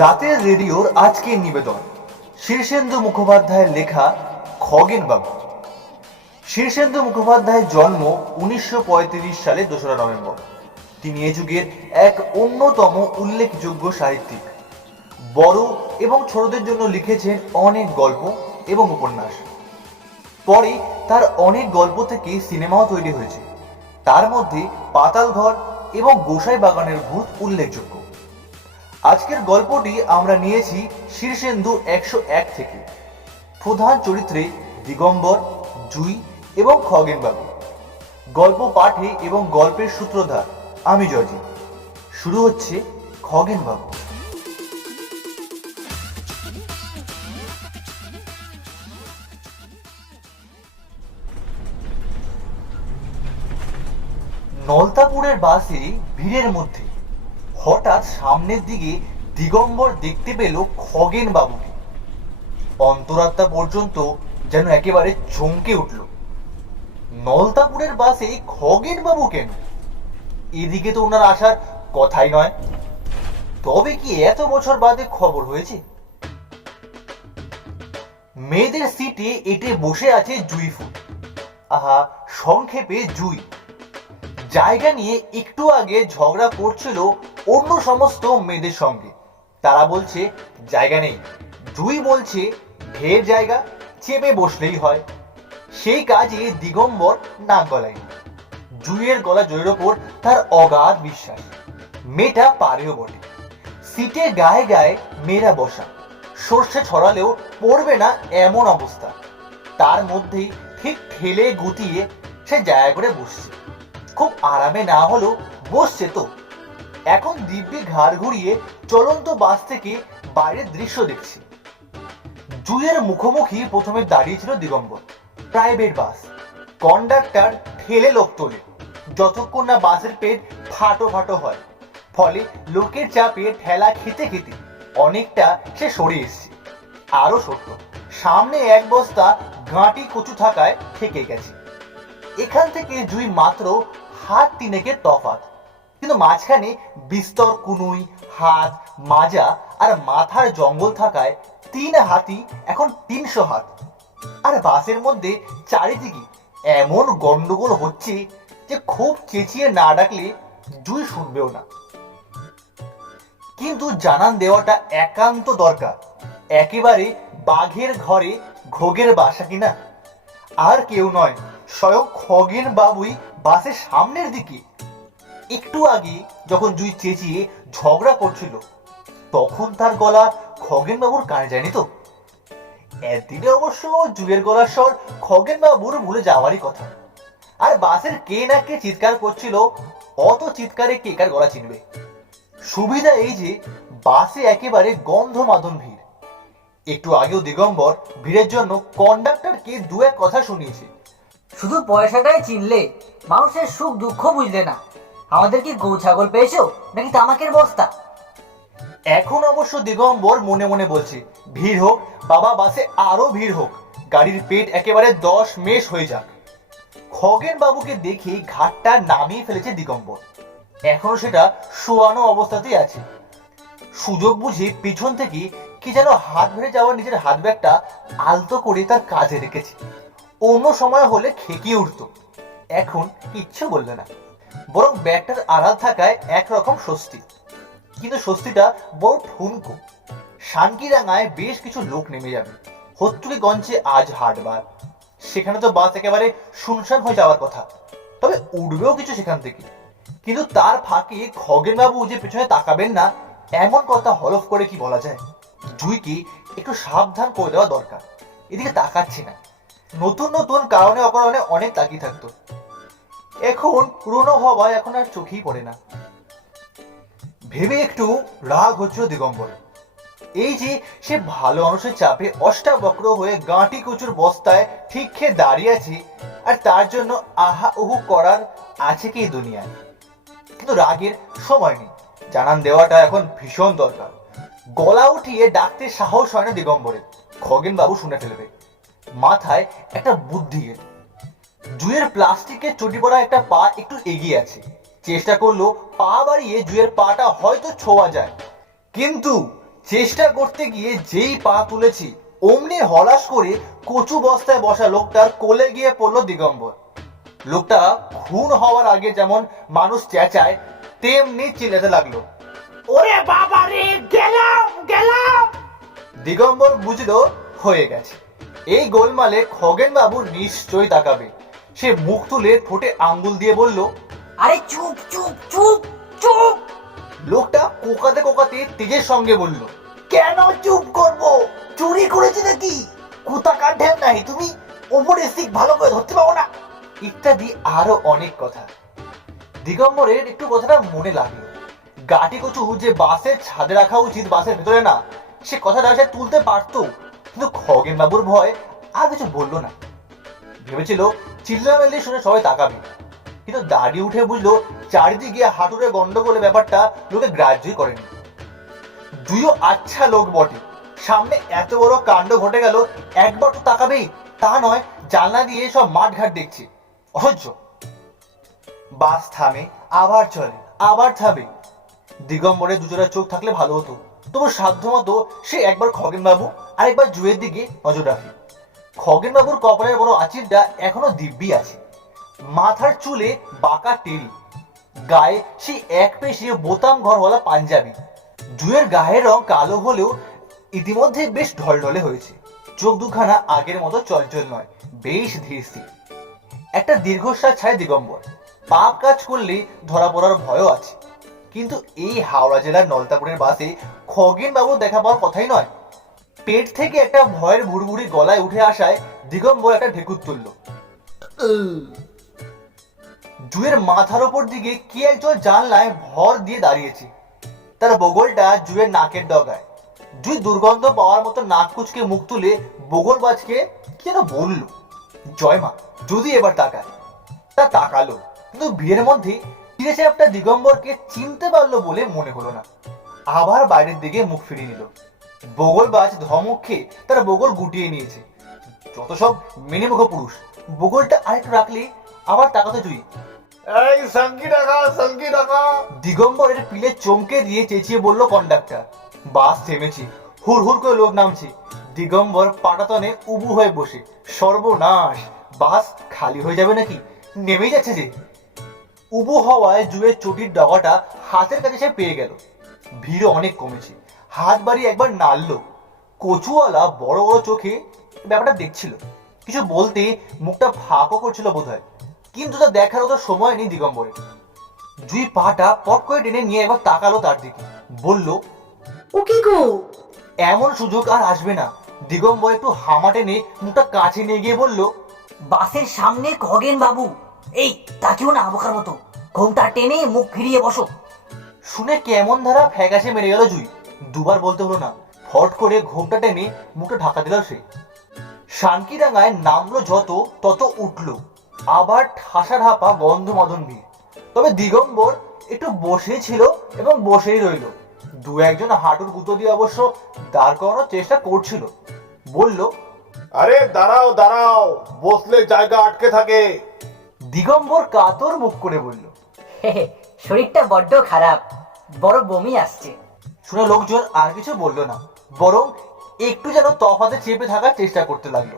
রাতের রেডিওর আজকের নিবেদন শীর্ষেন্দু মুখোপাধ্যায়ের লেখা খগেনবাবু। শীর্ষেন্দু মুখোপাধ্যায়ের জন্ম 1935 সালে 2রা নভেম্বর। তিনি এ যুগের এক অন্যতম উল্লেখযোগ্য সাহিত্যিক। বড় এবং ছোটদের জন্য লিখেছেন অনেক গল্প এবং উপন্যাস। পরে তার অনেক গল্প থেকে সিনেমাও তৈরি হয়েছে। তার মধ্যে পাতালঘর এবং গোসাই বাগানের ভূত উল্লেখযোগ্য। আজকের গল্পটি আমরা নিয়েছি শীর্ষেন্দু 101 থেকে। প্রধান চরিত্রে দিগম্বর, জুই এবং খগেনবাবু। গল্প পাঠে এবং গল্পের সূত্রধার আমি জজি। শুরু হচ্ছে খগেনবাবু। নলতাপুরের বাসে ভিড়ের মধ্যে হঠাৎ সামনের দিকে দিগম্বর দেখতে পেল খগেনবাবুকে। অন্তরাত্মা পর্যন্ত যেন একেবারে চমকে উঠল। নলতাপুরের বাসে খগেনবাবু কেন? এদিকে তো ওনার আসার কথাই নয়। তবে কি এত বছর বাদে খবর হয়েছে? মেয়েদের সিটে এটে বসে আছে জুইফুল। আহা, সংক্ষেপে জুই। জায়গা নিয়ে একটু আগে ঝগড়া করছিল অন্য সমস্ত মেয়েদের সঙ্গে। তারা বলছে জায়গা নেই, জুই বলছে ঢের জায়গা, চেপে বসলেই হয়। সেই কাজে দিগম্বর নাক গলায়। জুইয়ের গলা জয়ের ওপর তার অগাধ বিশ্বাস। মেয়েটা পারেও বটে। সিটে গায়ে গায়ে মেয়েরা বসা, সর্ষে ছড়ালেও পড়বে না এমন অবস্থা। তার মধ্যেই ঠিক ঠেলে গুটিয়ে সে জায়গা করে বসছে। খুব আরামে না হলেও বসছে তো। এখন দিব্যি ঘাড় ঘুরিয়ে চলন্ত বাস থেকে বাইরের দৃশ্য দেখছি। জুইয়ের মুখোমুখি প্রথমে দাঁড়িয়েছিল দিগম্বর। প্রাইভেট বাস, কন্ডাক্টর ঠেলে লোক তোলে যতক্ষণ না বাসের পেট ফাটো ফাটো হয়। ফলে লোকের চাপে ঠেলা খেতে খেতে অনেকটা সে সরে এসছে। আরো সত্য, সামনে এক বস্তা গাঁটি কচু থাকায় থেকে গেছে। এখান থেকে জুই মাত্র হাত 3 তফাৎ, কিন্তু মাঝখানে বিস্তর কুনুই, হাত, মাজা আর মাথার জঙ্গল থাকায় 3 হাতই এখন 300 হাত। আর বাসের মধ্যে চারিদিকে এমন গন্ডগোল হচ্ছে যে খুব চেঁচিয়ে না ডাকলে জুই শুনবেও না। কিন্তু জানান দেওয়াটা একান্ত দরকার। একেবারে বাঘের ঘরে ঘোগের বাসা কিনা। আর কেউ নয়, স্বয়ং খগেন বাবুই বাসের সামনের দিকে। একটু আগে যখন জুই চেঁচিয়ে ঝগড়া করছিল তখন তার গলা খগেন বাবুর কানে যায়নি তো। একদিনে অবশ্য জুইয়ের গলার স্বর খগেন বাবুর ভুলে যাওয়ারই কথা। আর বাসের কে না কে চিৎকার করছিল, অত চিৎকারে কে কার গলা চিনবে? সুবিধা এই যে বাসে একেবারে গন্ধমাদন ভিড়। একটু আগেও দিগম্বর ভিড়ের জন্য কন্ডাক্টরকে 2-1 কথা শুনিয়েছে। শুধু পয়সাটাই চিনলে, মানুষের সুখ দুঃখ বুঝলে না। আমাদের কি গরু ছাগল পেয়েছো নাকি তামাকের বস্তা? এখন অবশ্য দিগম্বর মনে মনে বলছে ভিড় হোক বাবা, বাসে আরো ভিড় হোক, গাড়ির পেট একেবারে 10 মেষ হয়ে যাক। খগেন বাবুকে দেখে ঘাটটা নামিয়ে ফেলেছে দিগম্বর। এখনো সেটা শোয়ানো অবস্থাতেই আছে। সুযোগ বুঝে পিছন থেকে কি যেন হাত ভরে যাওয়া নিজের হাত ব্যাগটা আলতো করে তার কাঁধে রেখেছে। অন্য সময় হলে খেকিয়ে উঠত, এখন কিচ্ছু বলবে না। বরং ব্যাগটার আড়াল থাকায় একরকম স্বস্তি। কিন্তু স্বস্তিটা বড় ঠুনকো। শানকিরাঙায় বেশ কিছু লোক নেমে যাবে। হত্তুকিগঞ্জে আজ হাটবার, সেখানে তো বাস একেবারে শুনশান হয়ে যাওয়ার কথা। তবে উঠবেও কিছু সেখান থেকে। কিন্তু তার ফাঁকে খগেনবাবু যে পেছনে তাকাবেন না এমন কথা হলফ করে কি বলা যায়? জুইকে একটু সাবধান করে দেওয়া দরকার। এদিকে তাকাচ্ছি না। নতুন নতুন কারণে অকারণে অনেক তাকিয়ে থাকতো, এখন পুরনো হওয়ায় এখন আর চোখেই পড়ে না। ভেবে একটু রাগ হচ্ছিল দিগম্বর। এই যে সে ভালো মানুষের চাপে অষ্টাবক্র হয়ে গাঁটি কচুর বস্তায় ঠিক খেয়ে দাঁড়িয়ে আছে, আর তার জন্য আহা উহু করার আছে কি দুনিয়ায়? কিন্তু রাগের সময় নেই। জানান দেওয়াটা এখন ভীষণ দরকার। গলা উঠিয়ে ডাকতে সাহস হয় না দিগম্বরের। খগেন বাবু শুনে ফেলবে। মাথায় একটা বুদ্ধি এলো। জুয়ের প্লাস্টিকের চটি পড়া একটা পা একটু এগিয়ে আছে। চেষ্টা করলো পা বাড়িয়ে জুয়ের পাটা হয়তো ছোঁয়া যায়, কিন্তু চেষ্টা করতে গিয়ে যেই পা তুলেছি অমনি হলাস করে কচু বস্তায় বসা লোকটার কোলে গিয়ে পড়লো দিগম্বর। লোকটা খুন হওয়ার আগে যেমন মানুষ চেঁচায় তেমনি চিল্লাতে লাগলো, ওরে বাবা রে, গেলাম গেলাম। দিগম্বর বুঝলো হয়ে গেছে। এই গোলমালে খগেন বাবু নিশ্চয়ই তাকাবে। সে মুখ তুলে ঠোঁটে আঙ্গুল দিয়ে বলল, আরে চুপ চুপ চুপ চুপ। লোকটা কোকাতে কোকাতে তেজের সঙ্গে বলল, কেন চুপ করব? চুরি করেছে নাকি? কোথাকার ঢের নাই তুমি? ওপরে সিক ভালো করে ধরতে পারো না? ইত্যাদি আরো অনেক কথা। দিগম্বরের একটু কথাটা মনে লাগলো। গাটি কচু যে বাসের ছাদে রাখা উচিত, বাসের ভেতরে না, সে কথাটা সে তুলতে পারতো, কিন্তু খগেন বাবুর ভয় আর কিছু বললো না। ভেবেছিল চিল্লামেল্লি শুনে সবাই তাকাবে, কিন্তু দাঁড়িয়ে উঠে বুঝলো চারিদিকে হাঁটুরে গন্ডগোলে ব্যাপারটা লোকে গ্রাহ্যই করেনি। দুইও আচ্ছা লোক বটে, সামনে এত বড় কাণ্ড ঘটে গেল, একবার তো তাকাবেই, তা নয় জানলা দিয়ে সব মাঠঘাট দেখছে। অসহ্য। বাস থামে, আবার চলে, আবার থামে। দিগম্বরের দুজোড়া চোখ থাকলে ভালো হতো, তবু সাধ্য মতো সে একবার খগেন বাবু আর একবার জুয়ের দিকে নজর রাখে। খগেন বাবুর কপালের বড় আঁচিলটা এখনো দিব্যি আছে, মাথার চুলে বাঁকা টেরি, গায়ে সেই এক পেশে বোতাম ঘরওয়ালা পাঞ্জাবি। জুয়ের গায়ের রং কালো হলেও ইতিমধ্যে বেশ ঢলঢলে হয়েছে। চোখ দুখানা আগের মতো চঞ্চল নয়, বেশ ধীর স্থির। একটা দীর্ঘশ্বাস ছায় দিগম্বর। পাপ কাজ করলে ধরা পড়ার ভয়ও আছে, কিন্তু এই হাওড়া জেলার নলতাপুরের বাসে খগেন বাবু দেখা পাওয়ার কথাই নয়। পেট থেকে একটা ভয়ের ভুড়ভুড়ি গলায় উঠে আসায় দিগম্বর একটা ঢেকুর তুলল। জুয়ের মাথার ওপর দিকে কে একজন জানলায় ভর দিয়ে দাঁড়িয়েছে। তার বগলটা জুয়ের নাকের ডগায়। জুই দুর্গন্ধ পাওয়ার মতো নাক কুচকে মুখ তুলে বগল বাজকে কি যেন বলল, জয় মা, যদি এবার তাকায়। তা তাকালো, কিন্তু ভিড়ের মধ্যে ফিরেছে একটা দিগম্বরকে চিনতে পারলো বলে মনে হলো না। আবার বাইরের দিকে মুখ ফিরিয়ে নিল। বগলবাজ ধমক খেয়ে তার বগল গুটিয়ে নিয়েছে। যত সব মিনিমুখ পুরুষ। বগলটা আরেকটু রাখলে আবার তাকাতো জুই। এই সঙ্গী ডাকা, সঙ্গী ডাকা। দিগম্বরের পিলে চমকে দিয়ে চেঁচিয়ে বলল কন্ডাক্টর। বাস থেমেছে, হুড় হুড় করে লোক নামছে। দিগম্বর পাটাতনে উবু হয়ে বসে। সর্বনাশ, বাস খালি হয়ে যাবে নাকি? নেমেই যাচ্ছে যে। উবু হওয়ায় জুয়ের চটির ডগাটা হাতের কাছে সে পেয়ে গেল। ভিড় অনেক কমেছে। হাত বাড়িয়ে একবার নাড়লো। কচুওয়ালা বড় বড় চোখে ব্যাপারটা দেখছিল, কিছু বলতে মুখটা ফাঁকও করছিল বোধহয়, কিন্তু তা দেখার অত সময় নেই দিগম্বরের। জুই পাটা পট করে টেনে নিয়ে এবার তাকালো তার দিকে, বলল, ও কি গো? এমন সুযোগ আর আসবে না। দিগম্বর একটু হামা টেনে মুখটা কাছে নিয়ে গিয়ে বলল, বাসের সামনে খগেন বাবু। এই তাকিও না বোকার মতো, ঘোমটা টেনে মুখ ফিরিয়ে বসো। শুনে কেমন ধারা ফ্যাকাশে মেরে গেল জুই। দুবার বলতে হলো না, ফট করে ঘোমটা টেনে মুখটা ঢাকা দিল সে। শানকিডাঙ্গায় নামলো যত তত উঠলো, আবার ঠাসা ঢাপা গন্ধ মদন ভিড়। তবে দিগম্বর একটু বসেই ছিল এবং বসেই রইল। দু একজন হাঁটুর গুঁতো দিয়ে অবশ্য দাঁড় করানোর চেষ্টা করছিল। বলল, আরে দাঁড়াও দাঁড়াও, বসলে জায়গা আটকে থাকে। দিগম্বর কাতর মুখ করে বলল। শরীরটা বড্ড খারাপ, বড় বমি আসছে। শুনে লোকজন আর কিছু বলল না, বরং একটু যেন তফাতে চেপে থাকার চেষ্টা করতে লাগলো।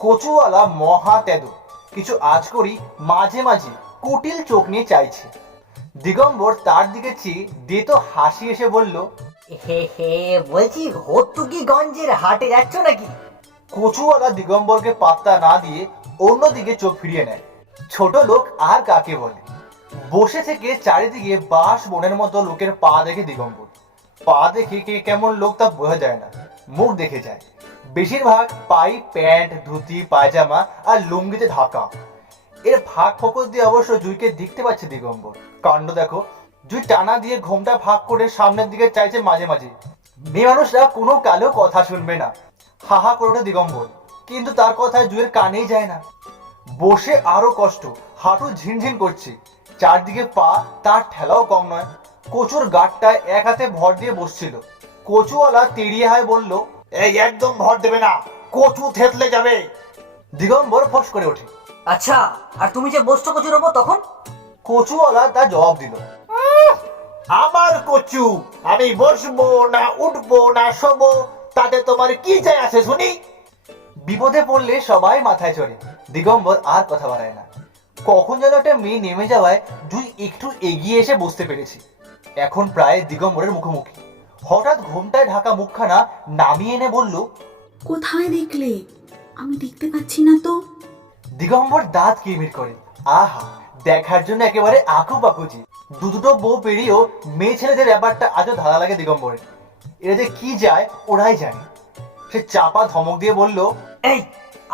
কচুওয়ালা মহা তেদো কিছু আজ করি মাঝে মাঝে কুটিল চোখ নিয়ে চাইছে। দিগম্বর তার দিকে চেয়ে দেতো হাসি এসে বলল, হে হে, বলছি হতুকিগঞ্জের হাটে যাচ্ছ নাকি? কচুওয়ালা দিগম্বরকে পাত্তা না দিয়ে অন্যদিকে চোখ ফিরিয়ে নেয়। ছোট লোক আর কাকে বলে। বসে থেকে চারিদিকে বাঁশ বনের মতো লোকের পা দেখে দিগম্বর। পা দেখে কে কেমন লোক তা বোঝা যায় না, মুখ দেখে যায়। বেশিরভাগ পাই প্যান্ট, ধুতি, পায়জামা আর লুঙ্গিতে ঢাকা। এর ফাঁক ফোকর দিয়ে অবশ্য জুইকে দেখতে পাচ্ছে দিগম্বর। কাণ্ড দেখো, জুই টানা দিয়ে ঘোমটা ফাঁক করে সামনের দিকে চাইছে মাঝে মাঝে। মেয়ে মানুষরা কোনো কালেও কথা শুনবে না। হাহা করে ওঠে দিগম্বর, কিন্তু তার কথায় জুয়ের কানেই যায় না। বসে আরো কষ্ট, হাঁটু ঝিনঝিন করছে। চারদিকে পা, তার ঠেলাও কম নয়। কচুর গাঁটটায় এক হাতে ভর দিয়ে বসছিল। কচুওয়ালা তেড়িয়ে হায় বলল, এই একদম ভর দেবে না, কচু থেতলে যাবে। দিগম্বর ফস করে ওঠে। আচ্ছা, আর তুমি যে বসছো কচুর ওপর তখন? কচুওয়ালা তার জবাব দিল, আমার কচু, আমি বসবো না উঠবো না শোবো, তাতে তোমার কি যায় আসে শুনি? বিপদে পড়লে সবাই মাথায় চড়ে। দিগম্বর আর কথা বাড়ায় না। কখন যেন একটা মেয়ে নেমে যাওয়ায় জুই একটু এগিয়ে এসে বসতে পেরেছি। এখন প্রায় দিগম্বরের মুখোমুখি। হঠাৎ ঘোমটায় ঢাকা মুখখানা নামিয়ে এনে বলল, কোথায় দেখলে? আমি দেখতে পাচ্ছি না তো। দিগম্বর দাঁত কিরমির করে। আহা, দেখার জন্য একেবারে আঁকু পাকুচি। দুটো বউ পেরিয়েও মেয়ে ছেলেদের ব্যাপারটা আজও ধারা লাগে দিগম্বরের। এরা যে কি যায় ওরাই জানে। সে চাপা ধমক দিয়ে বলল, এই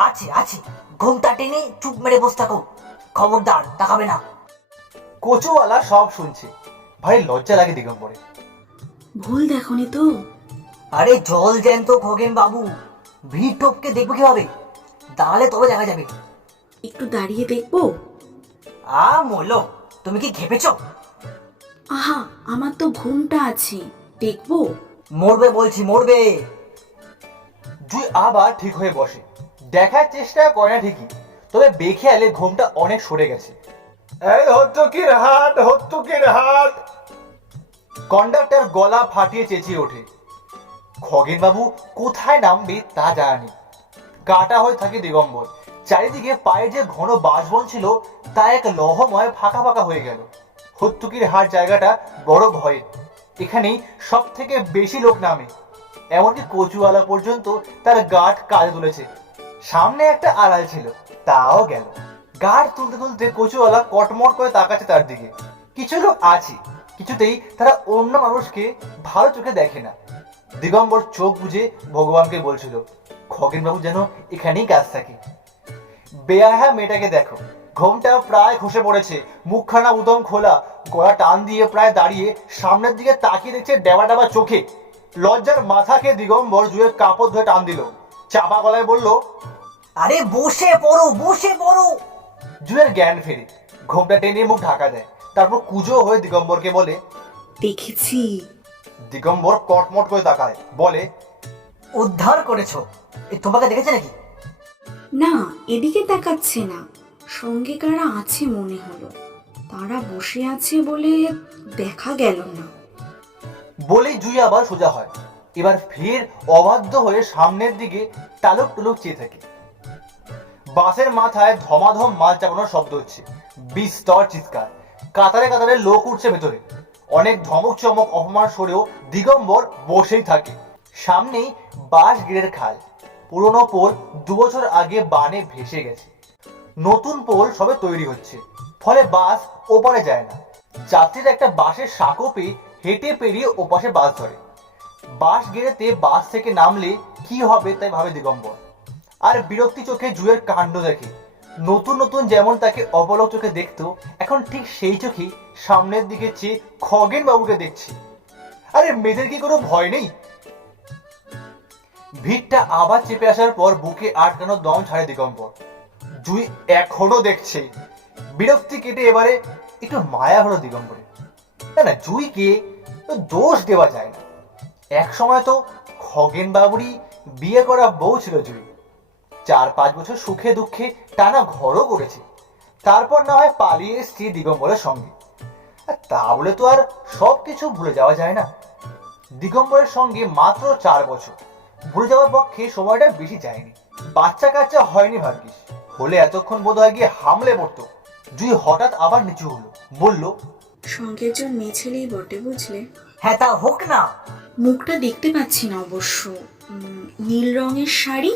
আছে আছে, ঘুমটা টেনে চুপ মেরে বসে থাকো, খবরদার তাকাবে না। কচুওয়ালা সব শুনছে। ভারী লজ্জা লাগে দিগম্বরে। ভুল দেখনি তো? আরে জল জ্যান্ত খগেন বাবু, ভিড় টপকে দেখবো কিভাবে? দাঁড়ালে তবে দেখা যাবে। একটু দাঁড়িয়ে দেখবো? মোলো, তুমি কি খেপেছ? আহা, আমার তো ঘুমটা আছে, দেখবো? মরবে বলছি, মরবে। জুই আবার ঠিক হয়ে বসে। দেখার চেষ্টা করে না ঠিকই, তবে বেখেয়ালে ঘুমটা অনেক সরে গেছে। এই হত্যকির হাট, হত্যকির হাট। কন্ডাক্টর গলা ফাটিয়ে চেঁচিয়ে ওঠে। খগেন বাবু কোথায় নামবে তা জানি। কাটা হয়ে থাকে দিগম্বর। চারিদিকে পায়ের যে ঘন বাঁশবন ছিল তা এক লহময় ফাঁকা ফাঁকা হয়ে গেল। হত্যকির হাট জায়গাটা বড় ভয়ের। এখানেই সব থেকে বেশি লোক নামে। এমনকি কচুওয়ালা পর্যন্ত তার গাঁট কাজে তুলেছে। সামনে একটা আড়াল ছিল, তাও গেল। গাঁট তুলতে তুলতে কচুওয়ালা কটমট করে তাকাচ্ছে তার দিকে। কিছু লোক আছে, কিছুতেই তারা অন্য মানুষকে ভালো চোখে দেখে না। দিগম্বর চোখ বুজে ভগবানকে বলছিল, খগেনবাবু যেন এখানেই কাজ থাকে। বেয়াহা মেয়েটাকে দেখো, ঘোমটা প্রায় খসে পড়েছে, মুখখানা উদম খোলা, গলা টান দিয়ে প্রায় দাঁড়িয়ে সামনের দিকে তাকিয়ে দেখছে ডেবা ডেবা চোখে। লজ্জার মাথাকে দিগম্বর জুয়ের কাপড় ধরে টান দিল। চাপা গলায় বলল, আরে বসে পড়ো, বসে পড়ো। জুয়ের জ্ঞান ফেরে, ঘোমটা টেনে মুখ ঢাকা দেয়। তারপর কুজো হয়ে দিগম্বরকে বলে, দেখেছি। দিগম্বর কটমট করে তাকায়, বলে, উদ্ধার করেছো? তোমাকে দেখেছে নাকি? না, এদিকে তাকাচ্ছে না। সঙ্গে কারা আছে মনে হলো, তারা বসে আছে বলে দেখা গেল না। বলেই জুই আবার সোজা হয়। এবার ফের অবাধ্য হয়ে সামনের দিকে টালক টুলক চেয়ে থাকে। বাসের মাথায় ধমাধম মাল চাপানোর শব্দ হচ্ছে, বিস্তর চিৎকার, কাতারে কাতারে লোক উঠছে ভেতরে। অনেক ধমক চমক অপমান সরেও দিগম্বর বসেই থাকে। সামনেই বাঁশ গিরের খাল। পুরনো পোল 2 বছর আগে বানে ভেসে গেছে। নতুন পোল সবে তৈরি হচ্ছে, ফলে বাস ওপারে যায় না। যাত্রীরা একটা বাসের সাঁকো পেয়ে হেঁটে পেরিয়ে ওপাশে বাস ধরে। বাস গেড়েতে বাস থেকে নামলে কি হবে তাই ভাবে দিগম্বর। আর বিরক্তি চোখে জুয়ের কাণ্ড দেখে। নতুন নতুন যেমন তাকে অপলক চোখে দেখতো, এখন ঠিক সেই চোখেই সামনের দিকে চেয়ে খগেন বাবুকে দেখছে। আরে মেয়েদের কি কোনো ভয় নেই? ভিড়টা আবার চেপে আসার পর বুকে আটকানো দম ছাড়ে দিগম্বর। জুই এখনো দেখছে। বিরক্তি কেটে এবারে একটু মায়া হলো দিগম্বরে। না না, জুইকে দোষ দেওয়া যায় না। এক সময় তো খগেন বাবুরই বিয়ে করা বউ ছিল জুই। 4-5 বছর সুখে দুঃখে টানা ঘরও করেছে। তারপর না হয় পালিয়ে এসেছি দিগম্বরের সঙ্গে। আর তা বলে তো আর সবকিছু ভুলে যাওয়া যায় না। দিগম্বরের সঙ্গে মাত্র 4 বছর, ভুলে যাওয়ার পক্ষে সময়টা বেশি যায়নি। বাচ্চা কাচ্চা হয়নি ভাগ্যিস, হলে এতক্ষণ বোধ হয় গিয়ে হামলে পড়তো। জুই হঠাৎ আবার নিচু হলো, বলল, সঙ্গে একজন মেয়ে ছেলেই বটে, বুঝলে? হ্যাঁ, তা হোক না। মুখটা দেখতে পাচ্ছি না অবশ্য। নীল রঙের শাড়ি,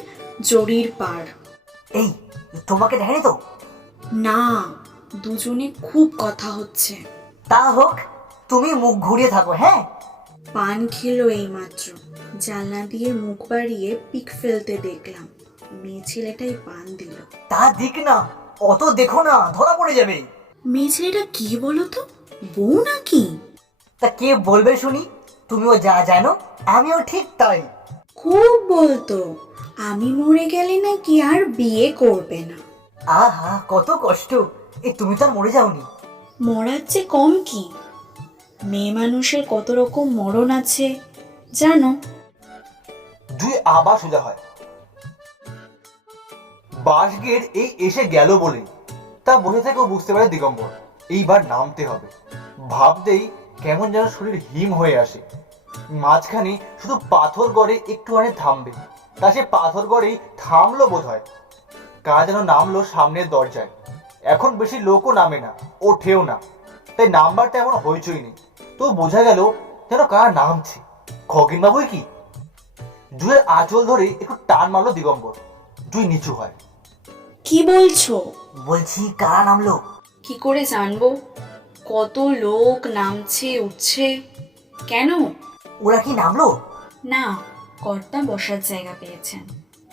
জরির পাড়। এই, তোমাকে দেখেনি তো? না, দুজনে খুব কথা হচ্ছে। তা হোক, তুমি মুখ ঘুরিয়ে থাকো। হ্যাঁ, পান খেলো এইমাত্র। জানলা দিয়ে মুখ বাড়িয়ে পিক ফেলতে দেখলাম। মেয়ে ছেলেটাই পান দিল। তা দিক না, অত দেখো না, ধরা পড়ে যাবে। মেয়ে ছেলেটা কি বলো তো, বউ নাকি? তা কে বলবে শুনি? তুমিও যা জানো, আমিও ঠিক তাই। খুব বলতো আমি মরে গেলে নাকি আর বিয়ে করবে না। আহা, কত কষ্ট। তুমি তো আর মরে যাওনি। মরার চেয়ে কম কি? মেয়ে মানুষের কত রকম মরণ আছে জানো? জুই আবার সোজা হয়। বাস গেট এই এসে গেল বলেই তা বসে থেকেও বুঝতে পারে দিগম্বর। এইবার নামতে হবে। ভাবতেই কেমন যেন শরীর হিম হয়ে আসে। মাঝখানে শুধু পাথর গড়ে একটুখানি থামবে, তা সে পাথর গড়েই থামলো বোধ হয়। কারা যেন নামলো সামনের দরজায়। এখন বেশি লোকও নামে না, ওঠেও না, তাই নাম্বারটা এমন হইচই নেই। তো বোঝা গেল যেন কারা নামছে। খগেন বাবুই কি? জুয়ের আঁচল ধরে একটু টান মারলো দিগম্বর। জুই নিচু হয়। কি বলছো? বলছি কারা নামলো? কি করে জানবো? কত লোক নামছে উঠছে। কেন? ওরা কি নামলো? না, কর্তা বসার জায়গা পেয়েছেন,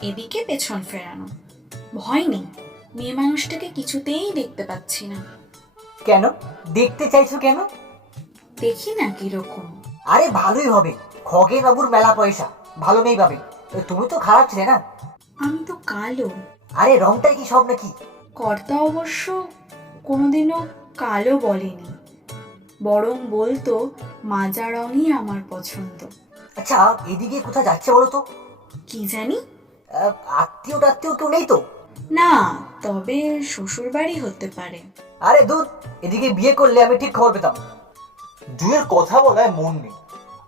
এদিকে পেছন ফেরানো। ভয় নেই, মেয়ে মানুষটাকে কিছুতেই দেখতে পাচ্ছি না। কেন দেখতে চাইছো কেন? দেখি না কিরকম। আরে ভালোই হবে, খগেন বাবুর মেলা পয়সা, ভালো মেয়ে পাবে। তুমি তো খারাপ ছিলে না। আমি তো কালো। আরে রংটাই কি সব নাকি? কর্তা অবশ্য কোনোদিনও কালো বলেনি, বরং বলতো মাজা রঙই আমার পছন্দ। আচ্ছা এদিকে কোথায় যাচ্ছে বলো তো? কি জানি। আত্মীয় টাত্মীয় কেউ নেই তো? না, তবে শ্বশুর বাড়ি হতে পারে। আরে দূর, এদিকে বিয়ে করলে আমি ঠিক খবর পেতাম। জুয়ের কথা বলায় মন নেই।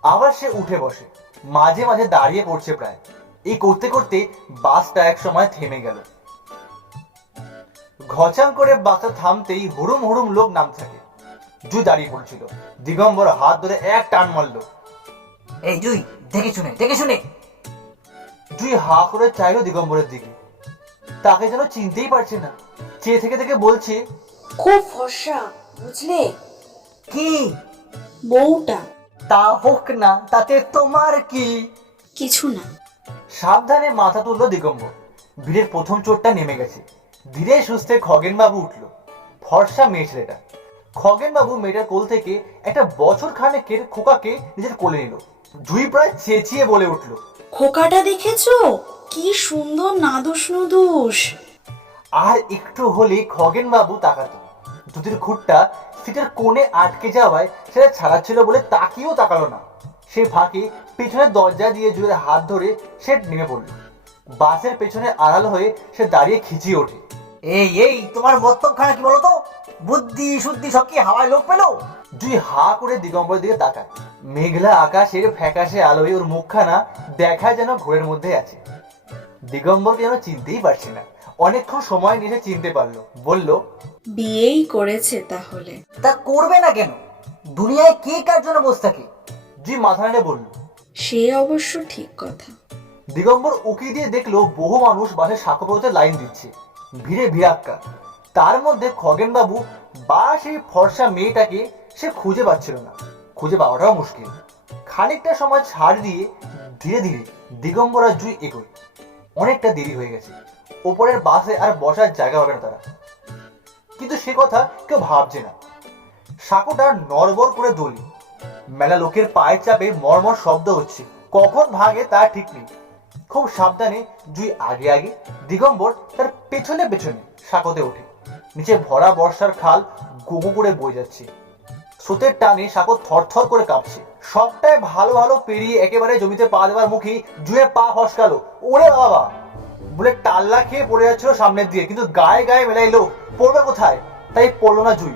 আবার সে উঠে বসে, মাঝে মাঝে দাঁড়িয়ে পড়ছে প্রায়। এই করতে করতে বাসটা এক সময় থেমে গেল। ঘচাং করে বাসটা থামতেই হুড়ুম হুড়ুম লোক নাম থাকে। জুই দাঁড়িয়ে পড়ছিল। দিগম্বর হাত ধরে এক টান মারলো। এই জুই, দেখে শুনে দেখে শুনে। জুই হা করে চাইলো দিগম্বরের দিকে। তাকে যেন চিনতেই পারছে না। চেয়ে থেকে থেকে বলছে, খুব ফর্সা, বুঝলে? কি? বউটা। তা হোক না, তাতে তোমার কি? কিছু না। সাবধানে মাথা তুললো দিগম্বর। ভিড়ের প্রথম চোটটা নেমে গেছে। ধীরে সুস্থে খগেন বাবু উঠলো। ফর্সা মেয়ে ছেলেটা। খগেন বাবু মেয়েটার কোল থেকে একটা বছর খানেকের খোকাকে নিজের কোলে নিল। জুই প্রায় চেঁচিয়ে বলে উঠলো, খোকাটা দেখেছো? কি সুন্দর নাদুস নুদুস। আর একটু হলেই খগেন বাবু তাকাতো। জুতির খুঁটটা সিটের কোণে আটকে যাওয়ায় সেটা ছাড়াচ্ছিল বলে তাকিয়েও তাকালো না। সে ফাঁকে পেছনের দরজা দিয়ে জুয়ের হাত ধরে সে নেমে পড়ল। বাসের পেছনে আড়াল হয়ে সে দাঁড়িয়ে খিচিয়ে ওঠে। এই এই তোমার মত্তবখানা কি বলতো? বুদ্ধি শুদ্ধি সব কি হাওয়ায় লোক পেলো? জুই হা করে দিগম্বরের দিকে তাকায়। মেঘলা আকাশের ফ্যাকাশে আলোয় ওর মুখখানা দেখায় যেন ঘোরের মধ্যে আছে। দিগম্বরকে যেন চিনতেই পারছে না। অনেকক্ষণ সময় নিয়ে চিনতে পারলো। বলল, বিয়েই করেছে তাহলে। তা করবে না কেন? দুনিয়ায় কে কার জন্য বসে থাকে? জুই মাথা নেড়ে বলল। সে অবশ্য ঠিক কথা। দিগম্বর উকি দিয়ে দেখলো বহু মানুষ বাসের সাঁকো পেরোতে লাইন দিচ্ছে। ভিড়ে ভিড়াক্কা। তার মধ্যে খগেন বাবু বা সেই ফর্সা মেয়েটাকে সে খুঁজে পাচ্ছিল না। খুঁজে পাওয়াটাও মুশকিল। খানিকটা সময় ছাড় দিয়ে ধীরে ধীরে দিগম্বর আর জুই এগোয়। অনেকটা দেরি হয়ে গেছে। ওপরের বাসে আর বসার জায়গা পাবে না তারা। কিন্তু সে কথা কেউ ভাবছে না। সাঁকোটা নড়বড় করে দোলে। মেলা লোকের পায়ের চাপে মর্মর শব্দ হচ্ছে। কখন ভাঙে তার ঠিক নেই। খুব সাবধানে জুই আগে আগে, দিগম্বর তার পেছনে পেছনে সাঁকোতে ওঠে। নিচে ভরা বর্ষার খাল গোগো করে বয়ে যাচ্ছে। স্রোতের টানে সাঁকো থরথর করে কাঁপছে। সবটাই ভালো ভালো পেরিয়ে একেবারে জমিতে পা দেওয়ার মুখে জুয়ে পা ফসকালো। ওরে বাবা বলে টাল্লা খেয়ে পড়ে যাচ্ছিল সামনের দিকে, কিন্তু গায়ে গায়ে মেলাই লোক, পড়বে কোথায়? তাই পড়লো না জুই।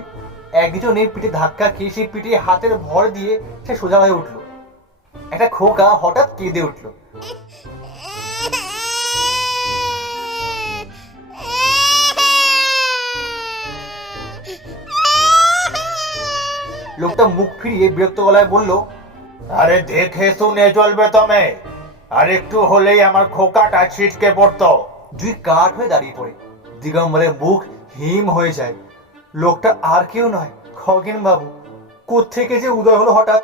একজনের পিঠে ধাক্কা খেয়ে সেই পিঠে হাতের ভর দিয়ে সে সোজা হয়ে উঠলো। একটা খোকা হঠাৎ কেঁদে উঠলো। লোকটা মুখ ফিরিয়ে বিরক্ত গলায় বলল, আরে দেখে শুনে চলবে তুমি, আর একটু হলেই আমার খোকাটা ছিটকে পড়তো। জুই কাঠ হয়ে দাঁড়িয়ে পড়ে। দিগম্বরের মুখ হিম হয়ে যায়। লোকটা আর কেউ নয়, খগেন বাবু। কোত্থেকে যে উদয় হলো হঠাৎ।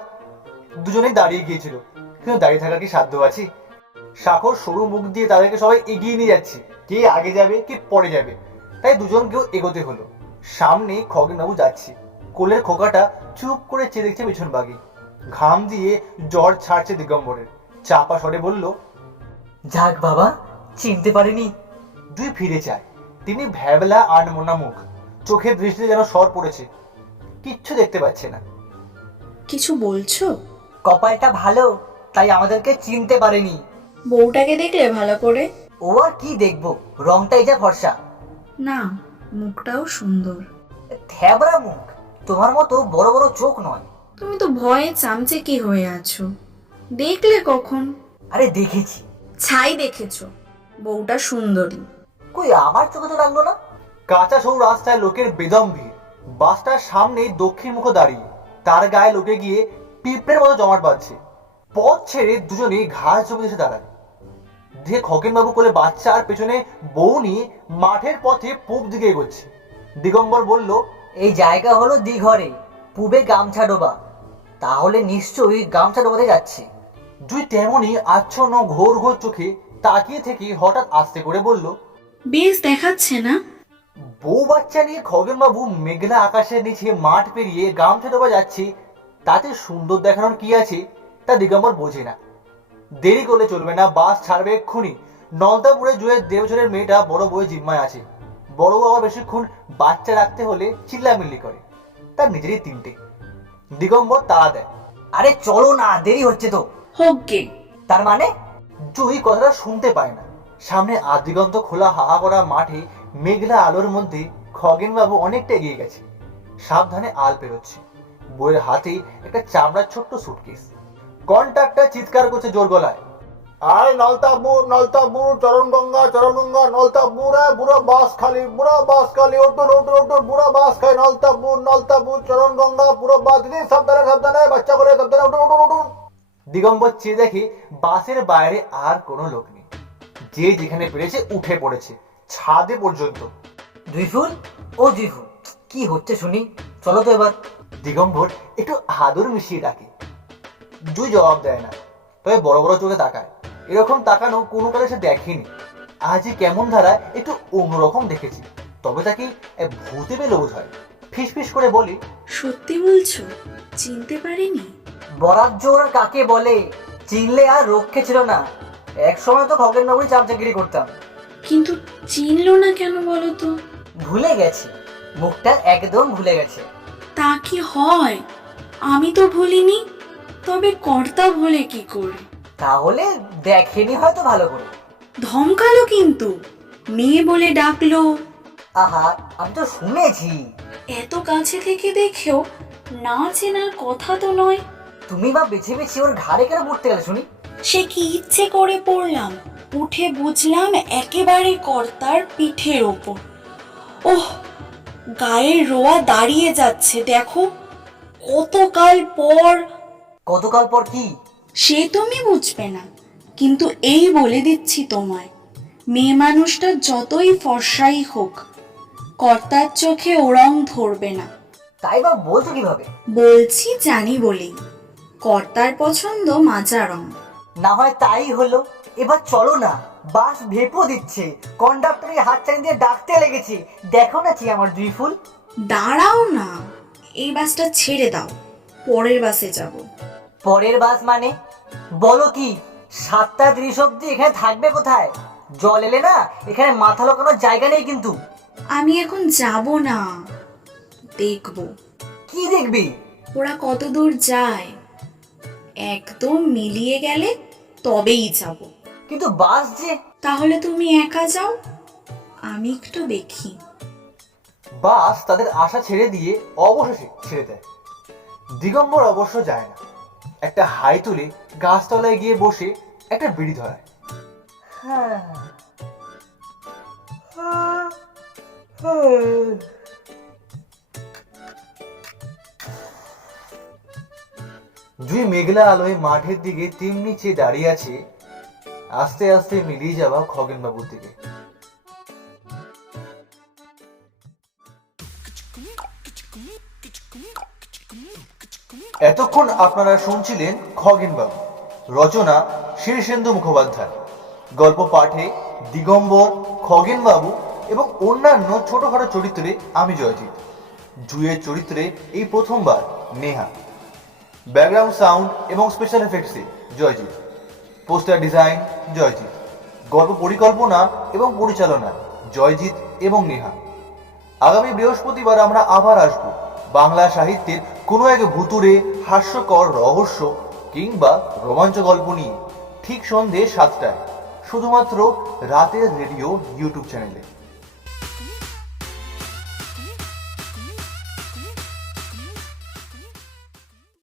দুজনেই দাঁড়িয়ে গিয়েছিল, কিন্তু দাঁড়িয়ে থাকার কি সাধ্য আছে? সাঁকোর সরু মুখ দিয়ে তাদেরকে সবাই এগিয়ে নিয়ে যাচ্ছে। কে আগে যাবে কে পরে যাবে, তাই দুজনকেও এগোতে হলো। সামনে খগেন বাবু যাচ্ছে। কোলের খোকাটা চুপ করে চেয়ে দেখছে পেছন বাগে। ঘাম দিয়ে জ্বর ছাড়ছে দিগম্বরের। চাপা স্বরে বলল, যাক বাবা, চিনতে পারিনি। দুই ফিরে চায়। তিনি ভ্যাবলা আনমোনা মুখ, চোখের দৃষ্টিতে যেন সর পড়েছে। কিচ্ছু দেখতে পাচ্ছে না। কিছু বলছো? কপালটা ভালো, তাই আমাদেরকে চিনতে পারেনি। বউটাকে দেখলে ভালো করে? ও আর কি দেখবো, রংটাই যা ফর্সা। না, মুখটাও সুন্দর। থ্যাবড়া মুখ, তোমার মতো বড় বড় চোখ নয়। তুমি তো ভয়ে চামচেকি হয়ে আছো। দেখলে কখন? আরে দেখেছি। ছাই দেখেছো, বউটা সুন্দরী। কই আমার চোখে তো লাগলো না। কাঁচা সরু রাস্তায় লোকের বেদম ভিড়। বাসটার সামনে দক্ষিণ মুখ দাঁড়িয়ে, তার গায়ে লোকে গিয়ে পিঁপড়ের মতো জমাট বাঁধছে। পথ ছেড়ে দুজনেই ঘাস জমি এসে দাঁড়ায়। দিয়ে খগেন বাবু কোলে বাচ্চা আর পেছনে বউ নিয়ে মাঠের পথে পূব দিকে এগোচ্ছে। দিগম্বর বলল, এই জায়গা হলো দিঘরে, পূবে গামছা ডোবা। তাহলে নিশ্চয়ই গামছা ডোবাতে যাচ্ছে। জুই তেমনই আচ্ছন্ন ঘোর ঘোর চোখে তাকিয়ে থেকে হঠাৎ আস্তে করে বলল, বেশ দেখাচ্ছে না? বউ বাচ্চা নিয়ে খগেন বাবু মেঘলা আকাশের নিচে মাঠ পেরিয়ে গামছা ডোবা যাচ্ছে, তাতে সুন্দর দেখানোর কি আছে তা দিগম্বর বোঝে না। দেরি করলে চলবে না, বাস ছাড়বে এক্ষুনি। নলতাপুরে জুয়ের 1.5 বছরের মেয়েটা বড় বউয়ের জিম্মায় আছে। বড় বউ আবার বেশিক্ষণ বাচ্চা রাখতে হলে চিল্লামিল্লি করে, তার নিজেরই 3টে। দিগম্বর তাড়া দেয়, আরে চলো না, দেরি হচ্ছে তো। হোক গে। তার মানে? জুই কথাটা শুনতে পায় না। সামনে আদিগন্ত খোলা হাহা করা মাঠে মেঘলা আলোর মধ্যে খগেন বাবু অনেকটা এগিয়ে গেছে। সাবধানে আল পেরোচ্ছে, বইয়ের হাতে একটা চামড়ার ছোট্ট সুটকেস। কন্ট্রাক্টর চিৎকার করছে জোর গলায়, আয় নলতাপুর নলতাপুর চরণগঙ্গা চরণগঙ্গা নলতাপুর বুড়া বাস খালি উঠুন উঠুন উঠুন বুড়া বাস খাই নলতাপুর নলতাপুর চরণগঙ্গা পুরো বাস দিদি সাবধানে সাবধানে বাচ্চা করে সাবধানে উঠুন উঠুন উঠুন। দিগম্বর চেয়ে দেখে বাসের বাইরে আর কোনো লোক নেই। যে যেখানে পেরেছে উঠে পড়েছে, ছাদে পর্যন্ত। জুইফুল, ও জুইফুল, কি হচ্ছে শুনি, চলো তো এবার। দিগম্বর একটু আদর মিশিয়ে ডাকে। জুই জবাব দেয় না, তবে বড় বড় চোখে তাকায়। এরকম তাকানো কোনো কালে সে দেখেনি। আজই কেমন ধারা একটু অন্যরকম দেখেছি। তবে তাকে ভূতে পেলে বোধ হয়। ফিস করে বলি, সত্যি বলছো? চিনতে পারিনি। বরাত জোর কাকে বলে চিনলে আর রক্ষে ছিল না। এক সময় তো খগেন বাবুই চামচাগিরি করতাম। কিন্তু চিনলো না কেন বলো তো? ভুলে গেছে, মুখটা একদম ভুলে গেছে। তা কি হয়? আমি তো ভুলিনি, তবে কর্তা ভোলে কি করে? তাহলে দেখেনি হয়তো ভালো করে। ধমকালো কিন্তু, মেয়ে বলে ডাকলো। আহা, আমি তো শুনেছি। এত কাছে থেকে দেখেও না চেনার কথা তো নয়। তুমি বা বেছে বেছে ওর ঘাড়ে কেন পড়তে গেলে শুনি? সে কি ইচ্ছে করে পড়লাম? উঠে বুঝলাম একেবারে কর্তার পিঠের ওপর। ওহ, গায়ের রোয়া দাঁড়িয়ে যাচ্ছে দেখো। কতকাল পর। কতকাল পর কি? সে তুমি বুঝবে না, কিন্তু এই বলে দিচ্ছি তোমায়, মেয়ে মানুষটা যতই ফর্সাই হোক, কর্তার চোখে ও রং ধরবে না। তাই বা বলছো কিভাবে? বলছি জানি বলেই, কর্তার পছন্দ মাজা রং। না হয় তাই হলো। এবার চলো না, বাস ভেপো দিচ্ছে, কন্ডাক্টরের হাতছানি দিয়ে ডাকতে লেগেছে। দেখো না আমার জুইফুল। দাঁড়াও না, এই বাসটা ছেড়ে দাও, পরের বাসে যাব। পরের বাস মানে? বলো কি, 7টা 30 অব্দি এখানে থাকবে কোথায়? জল এলে না এখানে মাথা লোকানোর জায়গা নেই কিন্তু। আমি এখন যাব না, দেখব। কি দেখবি? ওরা কত দূর যায়, একদম মিলিয়ে গেলে তবেই যাব। কিন্তু বাস যে। তাহলে তুমি একা যাও, আমি একটু দেখি। বাস তাদের আশা ছেড়ে দিয়ে অবশেষে ছেড়ে দেয়। দিগম্বর অবশ্য যায় না। একটা হাই তুলে গাছতলায় গিয়ে বসে একটা বিড়ি ধরায়। জুই মেঘলা আলোয় মাঠের দিকে তেমনি চেয়ে দাঁড়িয়ে আছে, আস্তে আস্তে মিলিয়ে যাওয়া খগেন বাবুর দিকে। এতক্ষণ আপনারা শুনছিলেন খগেন বাবু, রচনা শীর্ষেন্দু মুখোপাধ্যায়, গল্প পাঠে দিগম্বর, খগেন বাবু এবং অন্যান্য ছোটখাটো চরিত্রে আমি জয়জিৎ। জুয়ের চরিত্রে এই প্রথমবার নেহা। ব্যাকগ্রাউন্ড সাউন্ড এবং স্পেশাল এফেক্টসে জয়জিৎ। Poster design Joyjit. গল্প পরিকল্পনা এবং পরিচালনা জয়জিৎ এবং নেহা। আগামী বৃহস্পতিবার আমরা আবার আসব বাংলা সাহিত্যের কোনো এক ভুতুড়ে হাস্যকর রহস্য কিংবা রোমাঞ্চ গল্প নিয়ে, ঠিক সন্ধ্যে 7টায়, শুধুমাত্র রাতের রেডিও ইউটিউব চ্যানেলে।